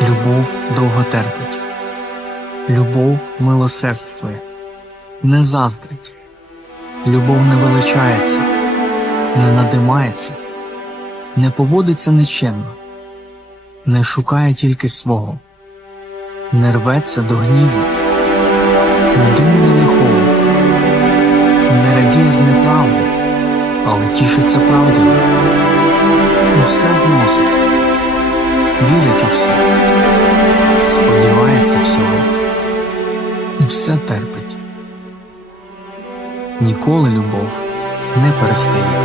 Любов довго терпить, любов милосердствує, не заздрить, любов не величається, не надимається, не поводиться нечемно, не шукає тільки свого, не рветься до гніву, не думає лихого, не радіє з неправди, але тішиться правдою, усе зносить, вірить у все сподівається всього, і все терпить. Ніколи любов не перестає.